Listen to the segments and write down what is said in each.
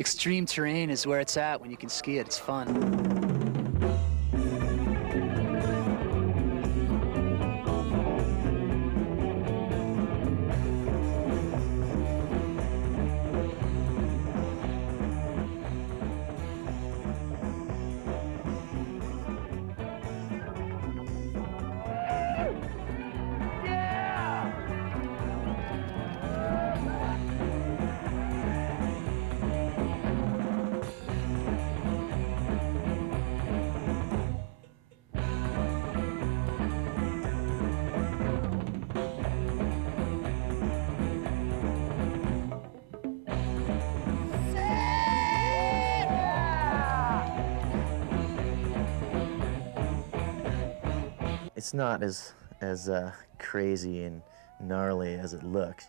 Extreme terrain is where it's at when you can ski it. It's fun. It's not as crazy and gnarly as it looks.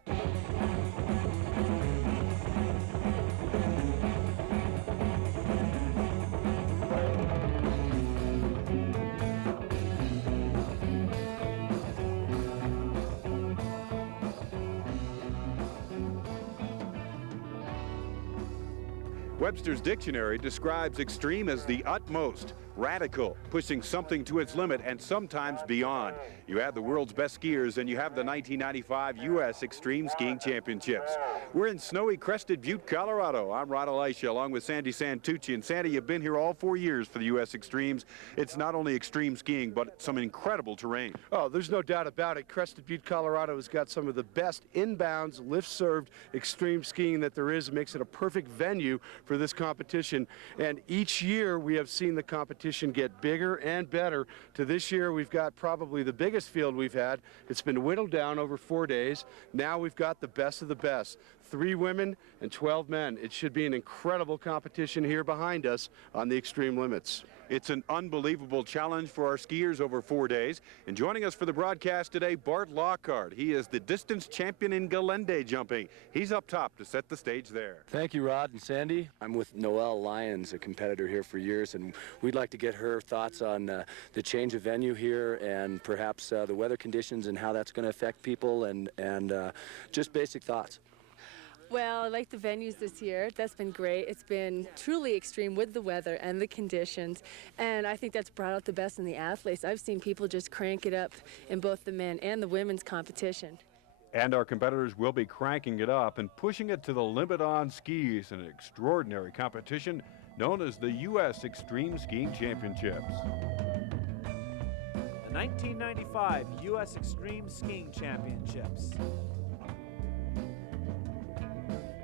Webster's Dictionary describes extreme as the utmost, radical, pushing something to its limit and sometimes beyond. You have the world's best skiers and you have the 1995 U.S. Extreme Skiing Championships. We're in snowy Crested Butte, Colorado. I'm Rod Elisha along with Sandy Santucci. And Sandy, you've been here all 4 years for the U.S. Extremes. It's not only extreme skiing, but some incredible terrain. Oh, there's no doubt about it. Crested Butte, Colorado has got some of the best inbounds, lift-served extreme skiing that there is. It makes it a perfect venue for this competition. And each year we have seen the competition get bigger and better. To this year, we've got probably the biggest field we've had. It's been whittled down over 4 days. Now we've got the best of the best. 3 women and 12 men. It should be an incredible competition here behind us on the extreme limits. It's an unbelievable challenge for our skiers over 4 days. And joining us for the broadcast today, Bart Lockhart. He is the distance champion in Galende jumping. He's up top to set the stage there. Thank you, Rod and Sandy. I'm with Noelle Lyons, a competitor here for years, and we'd like to get her thoughts on the change of venue here and perhaps the weather conditions and how that's going to affect people and just basic thoughts. Well, I like the venues this year. That's been great. It's been truly extreme with the weather and the conditions, and I think that's brought out the best in the athletes. I've seen people just crank it up in both the men and the women's competition. And our competitors will be cranking it up and pushing it to the limit on skis in an extraordinary competition known as the U.S. Extreme Skiing Championships. The 1995 U.S. Extreme Skiing Championships.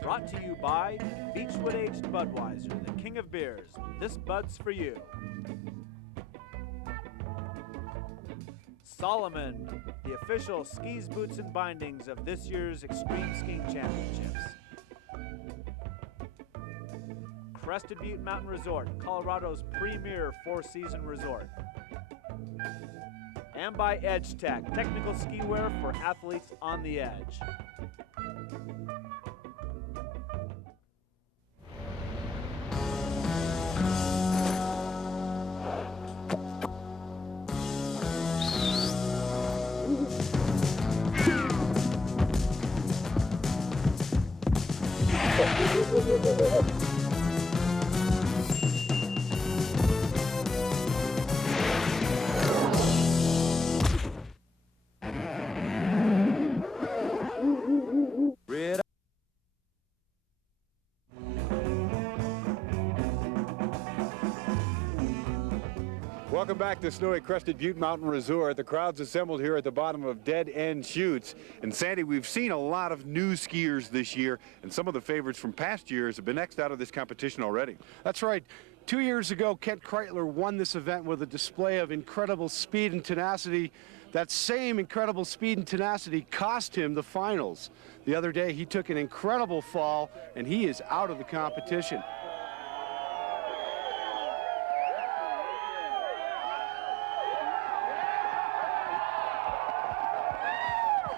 Brought to you by Beechwood Aged Budweiser, the king of beers. This Bud's for you. Solomon, the official skis, boots, and bindings of this year's Extreme Skiing Championships. Crested Butte Mountain Resort, Colorado's premier 4-season resort. And by Edge Tech, technical ski wear for athletes on the edge. Welcome back to snowy Crested Butte Mountain Resort. The crowd's assembled here at the bottom of Dead End Chutes. And Sandy, we've seen a lot of new skiers this year, and some of the favorites from past years have been X'd out of this competition already. That's right. 2 years ago, Kent Kreitler won this event with a display of incredible speed and tenacity. That same incredible speed and tenacity cost him the finals. The other day, he took an incredible fall, and he is out of the competition.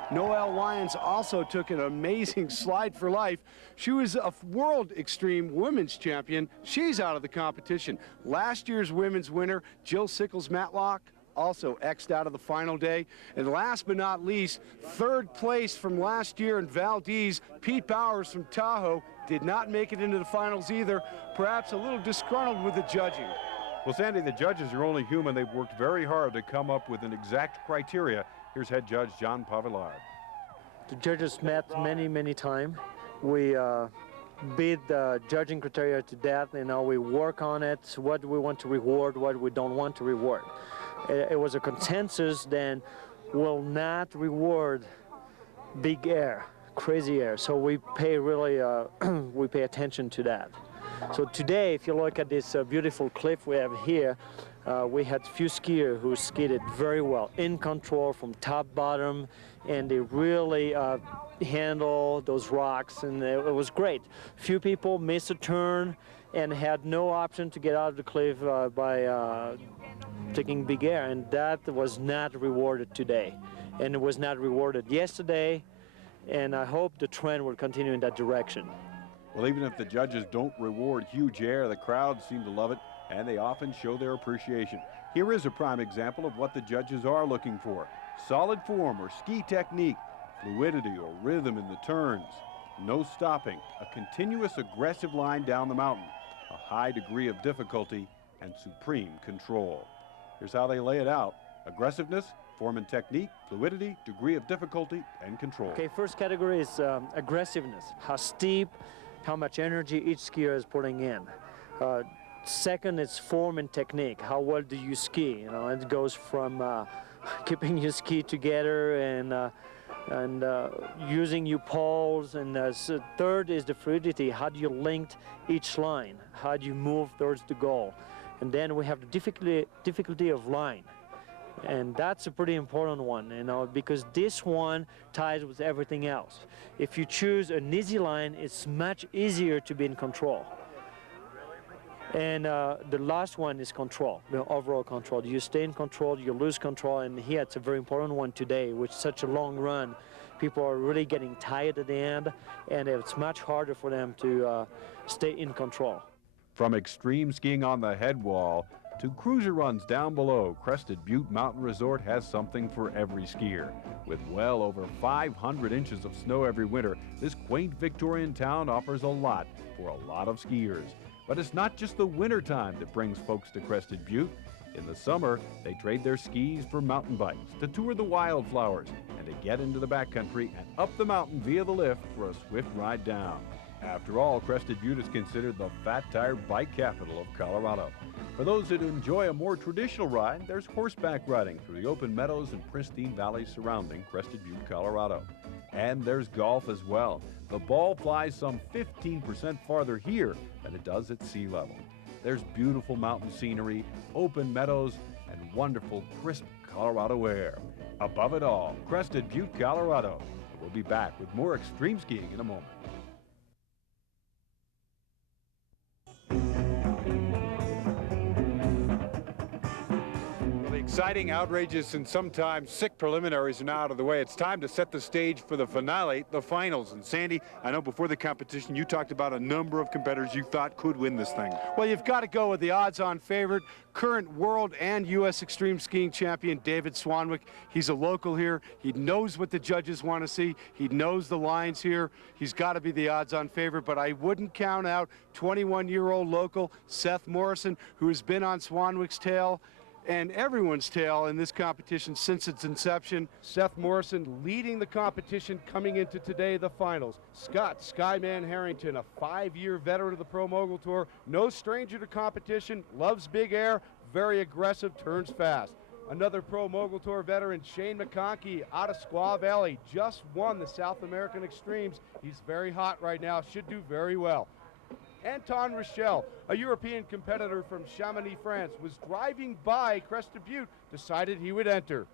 Noelle Lyons also took an amazing slide for life. She was a world extreme women's champion. She's out of the competition. Last year's women's winner, Jill Sickles-Matlock, also X'd out of the final day. And last but not least, third place from last year in Valdez, Pete Bowers from Tahoe, did not make it into the finals either, perhaps a little disgruntled with the judging. Well, Sandy, the judges are only human. They've worked very hard to come up with an exact criteria. Here's head judge John Pavillard. The judges met many times. We beat the judging criteria to death, and now we work on it, what we want to reward, what we don't want to reward. It was a consensus then we'll not reward big air, crazy air, so we pay really, we pay attention to that. So today, if you look at this beautiful cliff we have here, we had few skiers who skied it very well, in control from top, bottom, and they really handle those rocks, and it was great. Few people missed a turn and had no option to get out of the cliff by taking big air, and that was not rewarded today, and it was not rewarded yesterday, and I hope the trend will continue in that direction. Well, even if the judges don't reward huge air, the crowds seem to love it, and they often show their appreciation. Here is a prime example of what the judges are looking for. Solid form or ski technique, fluidity or rhythm in the turns, no stopping, a continuous aggressive line down the mountain, a high degree of difficulty, and supreme control. Here's how they lay it out. Aggressiveness, form and technique, fluidity, degree of difficulty, and control. Okay, first category is aggressiveness, how steep, how much energy each skier is putting in. Second is form and technique, how well do you ski? You know, it goes from keeping your ski together and using your poles, and so third is the fluidity, how do you link each line, how do you move towards the goal, and then we have the difficulty of line, and that's a pretty important one, you know, because this one ties with everything else. If you choose an easy line, it's much easier to be in control. And the last one is control, the overall control. You stay in control, you lose control, and here it's a very important one today, with such a long run. People are really getting tired at the end, and it's much harder for them to stay in control. From extreme skiing on the head wall to cruiser runs down below, Crested Butte Mountain Resort has something for every skier. With well over 500 inches of snow every winter, this quaint Victorian town offers a lot for a lot of skiers. But it's not just the winter time that brings folks to Crested Butte. In the summer, they trade their skis for mountain bikes, to tour the wildflowers, and to get into the backcountry and up the mountain via the lift for a swift ride down. After all, Crested Butte is considered the fat tire bike capital of Colorado. For those that enjoy a more traditional ride, there's horseback riding through the open meadows and pristine valleys surrounding Crested Butte, Colorado. And there's golf as well. The ball flies some 15% farther here than it does at sea level. There's beautiful mountain scenery, open meadows, and wonderful, crisp Colorado air. Above it all, Crested Butte, Colorado. We'll be back with more extreme skiing in a moment. Exciting, outrageous, and sometimes sick preliminaries are now out of the way. It's time to set the stage for the finale, the finals. And Sandy, I know before the competition you talked about a number of competitors you thought could win this thing. Well, you've got to go with the odds-on favorite, current world and U.S. extreme skiing champion David Swanwick. He's a local here. He knows what the judges want to see. He knows the lines here. He's got to be the odds-on favorite, but I wouldn't count out 21-year-old local Seth Morrison, who has been on Swanwick's tail and everyone's tail in this competition since its inception. Seth Morrison leading the competition coming into today, the finals. Scott Skyman Harrington, a 5-year veteran of the Pro Mogul Tour, no stranger to competition, loves big air, very aggressive, turns fast. Another Pro Mogul Tour veteran, Shane McConkey, out of Squaw Valley, just won the South American Extremes. He's very hot right now, should do very well. Anton Rochelle, a European competitor from Chamonix, France, was driving by Crested Butte, decided he would enter.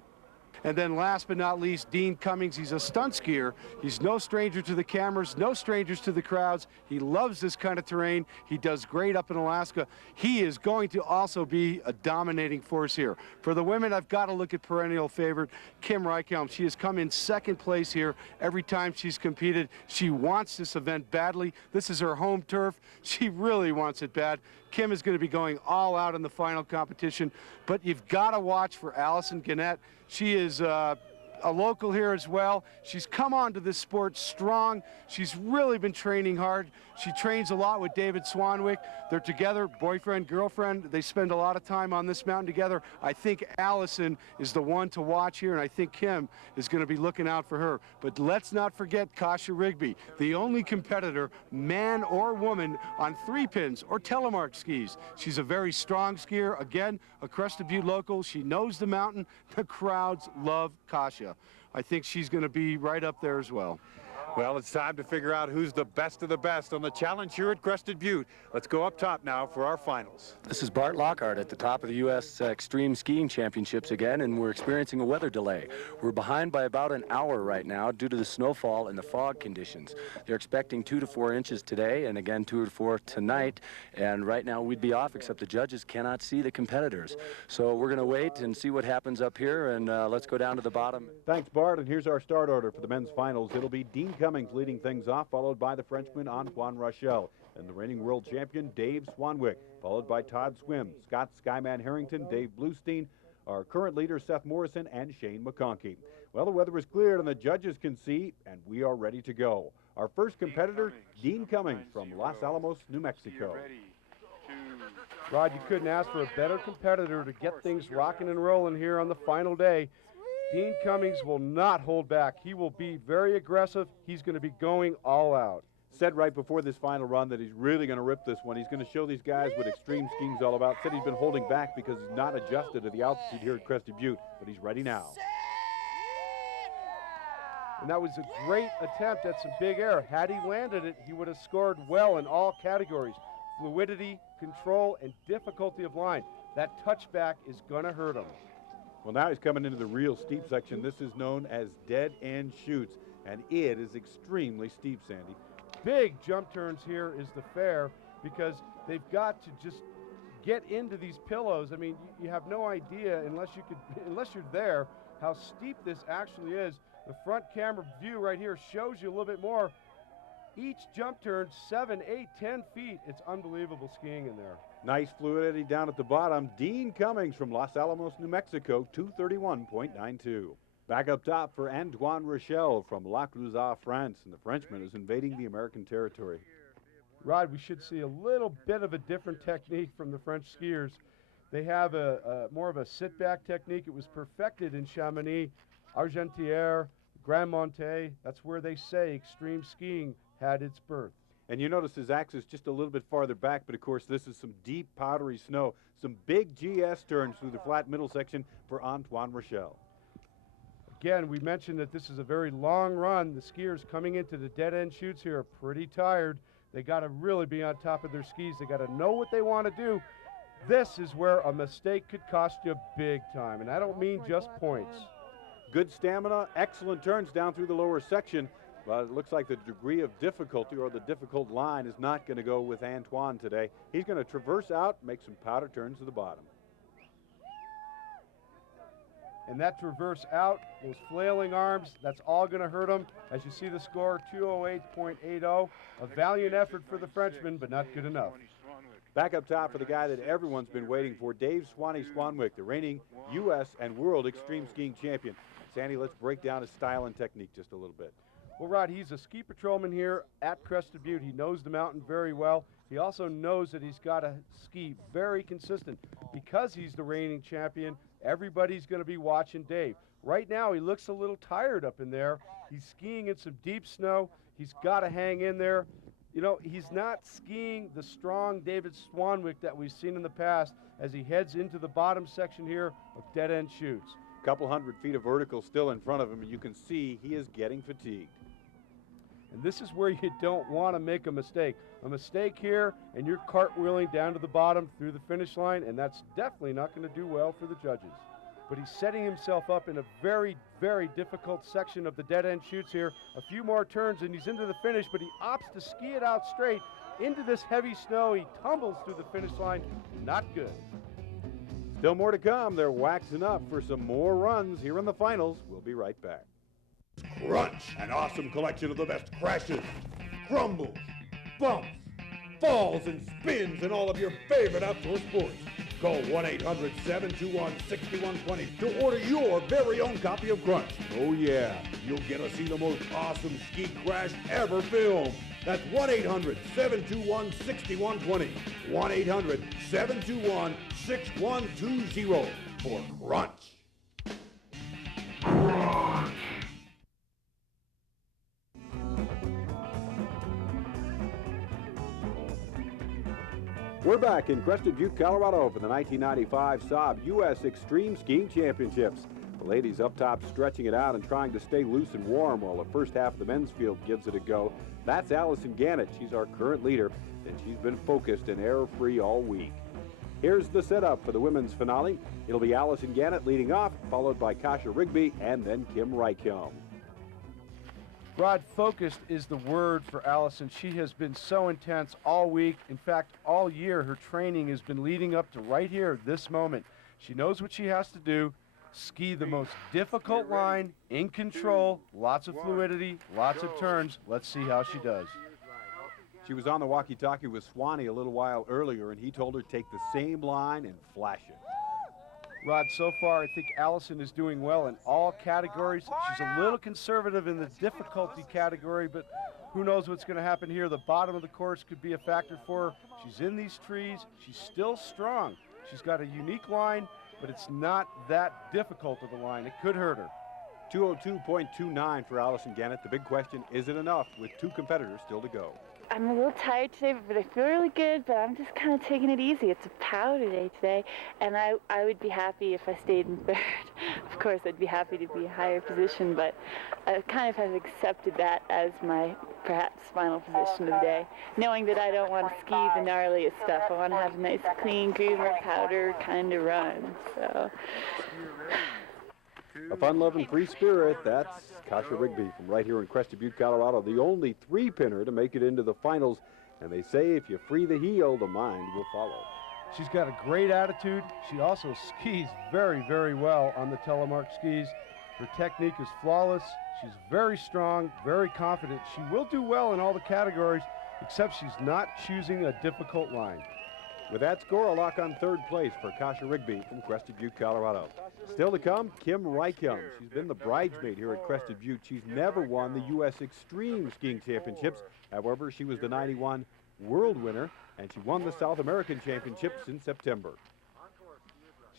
And then last but not least, Dean Cummings. He's a stunt skier. He's no stranger to the cameras, no strangers to the crowds. He loves this kind of terrain. He does great up in Alaska. He is going to also be a dominating force here. For the women, I've got to look at perennial favorite Kim Reichhelm. She has come in second place here every time she's competed. She wants this event badly. This is her home turf. She really wants it bad. Kim is going to be going all out in the final competition, but you've got to watch for Allison Gannett. She is a local here as well. She's come on to this sport strong. She's really been training hard. She trains a lot with David Swanwick. They're together, boyfriend, girlfriend. They spend a lot of time on this mountain together. I think Allison is the one to watch here, and I think Kim is going to be looking out for her. But let's not forget Kasia Rigby, the only competitor, man or woman, on 3-pins or telemark skis. She's a very strong skier. Again, a Crested Butte local. She knows the mountain. The crowds love Kasia. I think she's going to be right up there as well. Well, it's time to figure out who's the best of the best on the challenge here at Crested Butte. Let's go up top now for our finals. This is Bart Lockhart at the top of the U.S. Extreme Skiing Championships again, and we're experiencing a weather delay. We're behind by about an hour right now due to the snowfall and the fog conditions. They're expecting 2 to 4 inches today, and again 2 to 4 tonight, and right now we'd be off, except the judges cannot see the competitors. So we're going to wait and see what happens up here, and let's go down to the bottom. Thanks, Bart, and here's our start order for the men's finals. It'll be Dean Cummings leading things off, followed by the Frenchman Antoine Rochelle, and the reigning world champion Dave Swanwick, followed by Todd Swim, Scott Skyman Harrington, Dave Bluestein, our current leader Seth Morrison, and Shane McConkey. Well, the weather is cleared and the judges can see, and we are ready to go. Our first competitor, Dean Cummings from Los Alamos, New Mexico. Rod, you couldn't ask for a better competitor to get things rocking and rolling here on the final day. Dean Cummings will not hold back. He will be very aggressive. He's going to be going all out. Said right before this final run that he's really going to rip this one. He's going to show these guys what extreme skiing's all about. Said he's been holding back because he's not adjusted to the altitude here at Crested Butte, but he's ready now. And that was a great attempt at some big air. Had he landed it, he would have scored well in all categories. Fluidity, control, and difficulty of line. That touchback is going to hurt him. Well, now he's coming into the real steep section. This is known as dead end chutes, and it is extremely steep, Sandy. Big jump turns here is the fair because they've got to just get into these pillows. I mean, you have no idea unless you're there how steep this actually is. The front camera view right here shows you a little bit more. Each jump turn 7, 8, 10 feet. It's unbelievable skiing in there. Nice fluidity down at the bottom. Dean Cummings from Los Alamos, New Mexico, 231.92. Back up top for Antoine Rochelle from La Clusaz, France, and the Frenchman is invading the American territory. Rod, we should see a little bit of a different technique from the French skiers. They have a more of a sit-back technique. It was perfected in Chamonix, Argentière, Grand Monte. That's where they say extreme skiing had its birth. And you notice his axis just a little bit farther back, but of course this is some deep powdery snow. Some big GS turns through the flat middle section for Antoine Rochelle. Again, we mentioned that this is a very long run. The skiers coming into the dead end chutes here are pretty tired. They got to really be on top of their skis. They got to know what they want to do. This is where a mistake could cost you big time, and I don't mean just points. Good stamina, excellent turns down through the lower section. But it looks like the degree of difficulty or the difficult line is not going to go with Antoine today. He's going to traverse out, make some powder turns to the bottom. And that traverse out, those flailing arms, that's all going to hurt him. As you see the score, 208.80. A valiant effort for the Frenchman, but not good enough. Back up top for the guy that everyone's been waiting for, Dave Swanwick, the reigning U.S. and World Extreme Skiing Champion. Sandy, let's break down his style and technique just a little bit. Well, Rod, he's a ski patrolman here at Crested Butte. He knows the mountain very well. He also knows that he's got to ski very consistent. Because he's the reigning champion, everybody's going to be watching Dave. Right now, he looks a little tired up in there. He's skiing in some deep snow. He's got to hang in there. You know, he's not skiing the strong David Swanwick that we've seen in the past as he heads into the bottom section here of dead-end chutes. Couple hundred feet of vertical still in front of him, and you can see he is getting fatigued. And this is where you don't want to make a mistake. A mistake here, and you're cartwheeling down to the bottom through the finish line, and that's definitely not going to do well for the judges. but he's setting himself up in a very, very difficult section of the dead end chutes here. A few more turns and he's into the finish, but he opts to ski it out straight into this heavy snow. He tumbles through the finish line. Not good. Still more to come. They're waxing up for some more runs here in the finals. We'll be right back. Crunch, an awesome collection of the best crashes, crumbles, bumps, falls, and spins in all of your favorite outdoor sports. Call 1-800-721-6120 to order your very own copy of Crunch. Oh yeah, you'll get to see the most awesome ski crash ever filmed. That's 1-800-721-6120. 1-800-721-6120 for Crunch. We're back in Crested Butte, Colorado for the 1995 Saab U.S. Extreme Skiing Championships. The ladies up top stretching it out and trying to stay loose and warm while the first half of the men's field gives it a go. That's Allison Gannett. She's our current leader, and she's been focused and error-free all week. Here's the setup for the women's finale. It'll be Allison Gannett leading off, followed by Kasha Rigby and then Kim Reichhelm. Rod, focused is the word for Allison. She has been so intense all week. In fact, all year her training has been leading up to right here, this moment. She knows what she has to do. Ski the most difficult line, in control, lots of fluidity, lots of turns. Let's see how she does. She was on the walkie-talkie with Swanee a little while earlier, and he told her take the same line and flash it. Rod, so far I think Allison is doing well in all categories. She's a little conservative in the difficulty category, but who knows what's going to happen here. The bottom of the course could be a factor for her. She's in these trees. She's still strong. She's got a unique line, but it's not that difficult of a line. It could hurt her. 202.29 for Allison Gannett. The big question, is it enough with two competitors still to go? I'm a little tired today, but I feel really good, but I'm just kind of taking it easy. It's a powder day today, and I would be happy if I stayed in third. Of course, I'd be happy to be a higher position, but I kind of have accepted that as my perhaps final position of the day, knowing that I don't want to ski the gnarliest stuff. I want to have a nice, clean, groomer, powder kind of run, so... A fun-loving free spirit, that's Kasha Rigby from right here in Crested Butte, Colorado, the only three-pinner to make it into the finals. And they say if you free the heel, the mind will follow. She's got a great attitude. She also skis very, very well on the telemark skis. Her technique is flawless. She's very strong, very confident. She will do well in all the categories, except she's not choosing a difficult line. With that score, a lock on third place for Kasha Rigby from Crested Butte, Colorado. Still to come, Kim Reichhelm. She's been the bridesmaid here at Crested Butte. She's never won the U.S. Extreme Skiing Championships. However, she was the '91 World winner, and she won the South American Championships in September.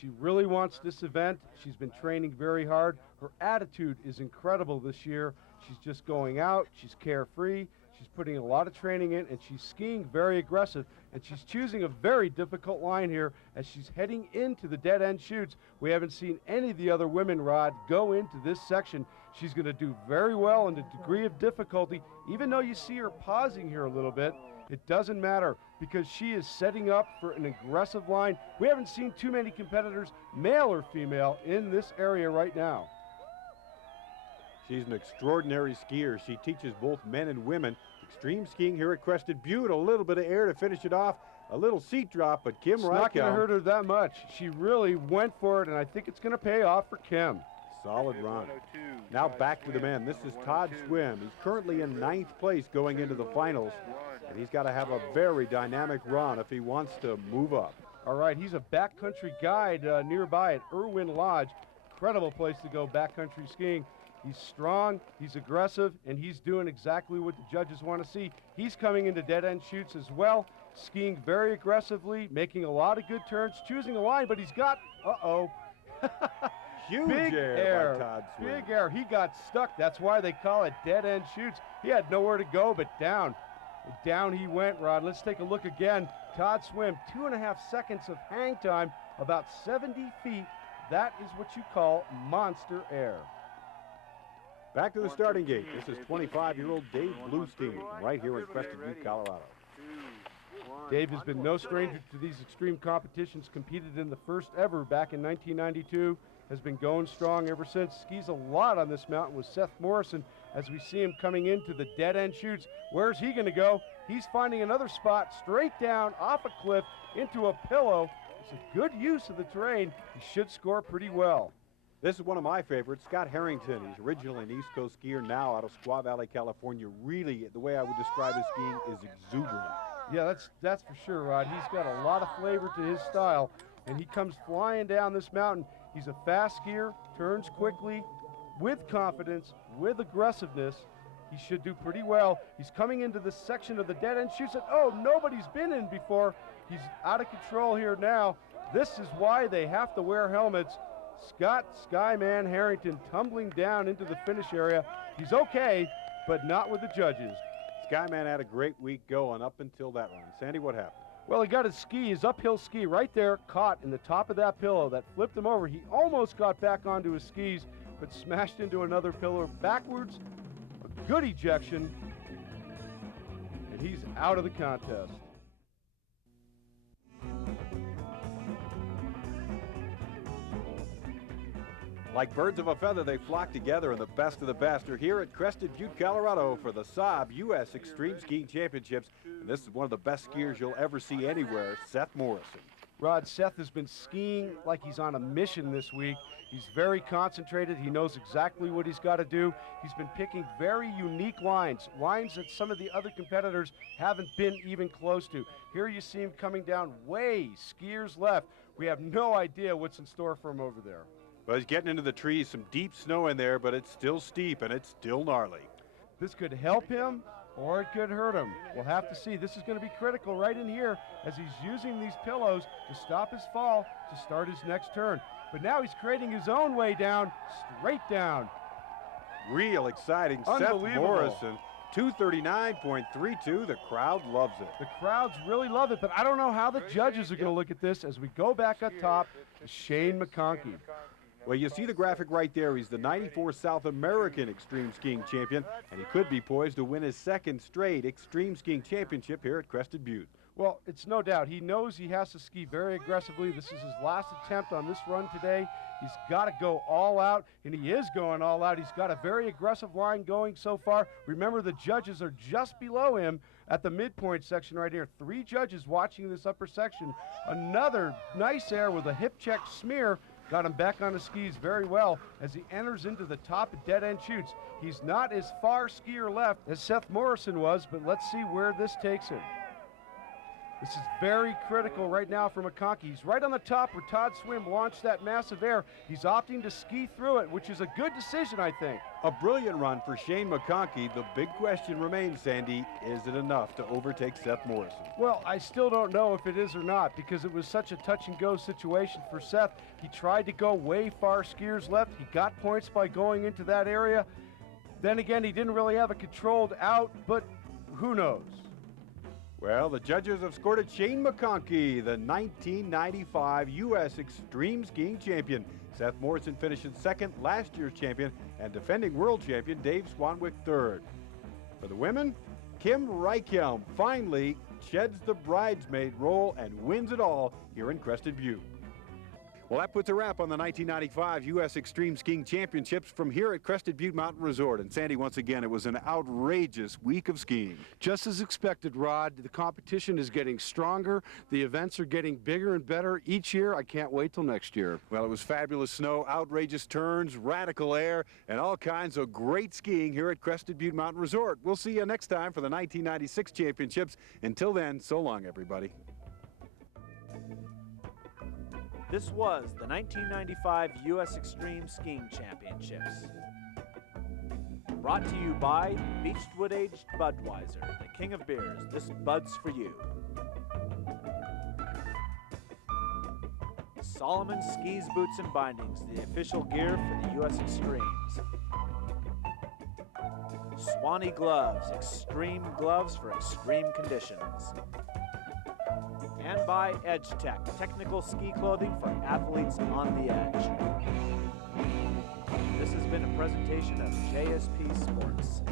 She really wants this event. She's been training very hard. Her attitude is incredible this year. She's just going out. She's carefree. She's putting a lot of training in, and she's skiing very aggressive, and she's choosing a very difficult line here as she's heading into the dead-end chutes. We haven't seen any of the other women, Rod, go into this section. She's going to do very well in the degree of difficulty. Even though you see her pausing here a little bit, it doesn't matter because she is setting up for an aggressive line. We haven't seen too many competitors, male or female, in this area right now. She's an extraordinary skier. She teaches both men and women extreme skiing here at Crested Butte. A little bit of air to finish it off. A little seat drop, but Kim Reichhelm. It's not going to hurt her that much. She really went for it, and I think it's going to pay off for Kim. Solid run. Now back to the men. This is Todd Swim. He's currently in 9th place going into the finals, and he's got to have a very dynamic run if he wants to move up. All right, he's a backcountry guide nearby at Irwin Lodge. Incredible place to go backcountry skiing. He's strong, he's aggressive, and he's doing exactly what the judges want to see. He's coming into dead-end chutes as well, skiing very aggressively, making a lot of good turns, choosing a line, but he's got, Huge big air by Todd Swim. Big air. He got stuck. That's why they call it dead-end chutes. He had nowhere to go but down. Down he went, Rod. Let's take a look again. Todd Swim, 2.5 seconds of hang time, about 70 feet. That is what you call monster air. Back to the starting gate. This is 25-year-old Dave Bluestein right here in Crested Butte, Colorado. Dave has been no stranger to these extreme competitions, competed in the first ever back in 1992. has been going strong ever since. Skis a lot on this mountain with Seth Morrison as we see him coming into the dead end chutes. Where's he going to go? He's finding another spot straight down off a cliff into a pillow. It's a good use of the terrain. He should score pretty well. This is one of my favorites, Scott Harrington. He's originally an East Coast skier, now out of Squaw Valley, California. Really, the way I would describe his skiing is exuberant. Yeah, that's for sure, Rod. He's got a lot of flavor to his style, and he comes flying down this mountain. He's a fast skier, turns quickly, with confidence, with aggressiveness. He should do pretty well. He's coming into this section of the dead end chutes that, oh, nobody's been in before. He's out of control here now. This is why they have to wear helmets. Scott Skyman Harrington tumbling down into the finish area. He's okay, but not with the judges. Skyman had a great week going up until that run. Sandy, what happened? Well, he got his ski, his uphill ski right there, caught in the top of that pillow that flipped him over. He almost got back onto his skis, but smashed into another pillar backwards. A good ejection, and he's out of the contest. Like birds of a feather, they flock together, and the best of the best are here at Crested Butte, Colorado for the Saab U.S. Extreme Skiing Championships. And this is one of the best skiers you'll ever see anywhere, Seth Morrison. Rod, Seth has been skiing like he's on a mission this week. He's very concentrated. He knows exactly what he's got to do. He's been picking very unique lines that some of the other competitors haven't been even close to. Here you see him coming down way skiers left. We have no idea what's in store for him over there. Well, he's getting into the trees, some deep snow in there, but it's still steep and it's still gnarly. This could help him or it could hurt him. We'll have to see. This is going to be critical right in here as he's using these pillows to stop his fall to start his next turn. But now he's creating his own way down, straight down. Real exciting. Seth Morrison, 239.32. The crowd loves it. The crowds really love it, but I don't know how the judges are going to look at this as we go back up top to Shane McConkey. Well, you see the graphic right there. He's the 94 South American Extreme Skiing Champion, and he could be poised to win his second straight Extreme Skiing Championship here at Crested Butte. Well, it's no doubt. He knows he has to ski very aggressively. This is his last attempt on this run today. He's got to go all out, and he is going all out. He's got a very aggressive line going so far. Remember, the judges are just below him at the midpoint section right here. 3 judges watching this upper section. Another nice air with a hip check smear. Got him back on the skis very well as he enters into the top dead-end chutes. He's not as far skier left as Seth Morrison was, but let's see where this takes him. This is very critical right now for McConkey. He's right on the top where Todd Swim launched that massive air. He's opting to ski through it, which is a good decision, I think. A brilliant run for Shane McConkey. The big question remains, Sandy, is it enough to overtake Seth Morrison? Well, I still don't know if it is or not because it was such a touch-and-go situation for Seth. He tried to go way far skiers left. He got points by going into that area. Then again, he didn't really have it controlled out, but who knows? Well, the judges have scored at Shane McConkey, the 1995 U.S. Extreme Skiing Champion. Seth Morrison finishes second, last year's champion, and defending world champion Dave Swanwick third. For the women, Kim Reichhelm finally sheds the bridesmaid role and wins it all here in Crested Butte. Well, that puts a wrap on the 1995 U.S. Extreme Skiing Championships from here at Crested Butte Mountain Resort. And Sandy, once again, it was an outrageous week of skiing. Just as expected, Rod. The competition is getting stronger. The events are getting bigger and better each year. I can't wait till next year. Well, it was fabulous snow, outrageous turns, radical air, and all kinds of great skiing here at Crested Butte Mountain Resort. We'll see you next time for the 1996 championships. Until then, so long, everybody. This was the 1995 U.S. Extreme Skiing Championships. Brought to you by Beechwood-aged Budweiser, the king of beers. This Bud's for you. Solomon Skis, Boots, and Bindings, the official gear for the U.S. Extremes. Swanee Gloves, extreme gloves for extreme conditions. And by Edge Tech, technical ski clothing for athletes on the edge. This has been a presentation of JSP Sports.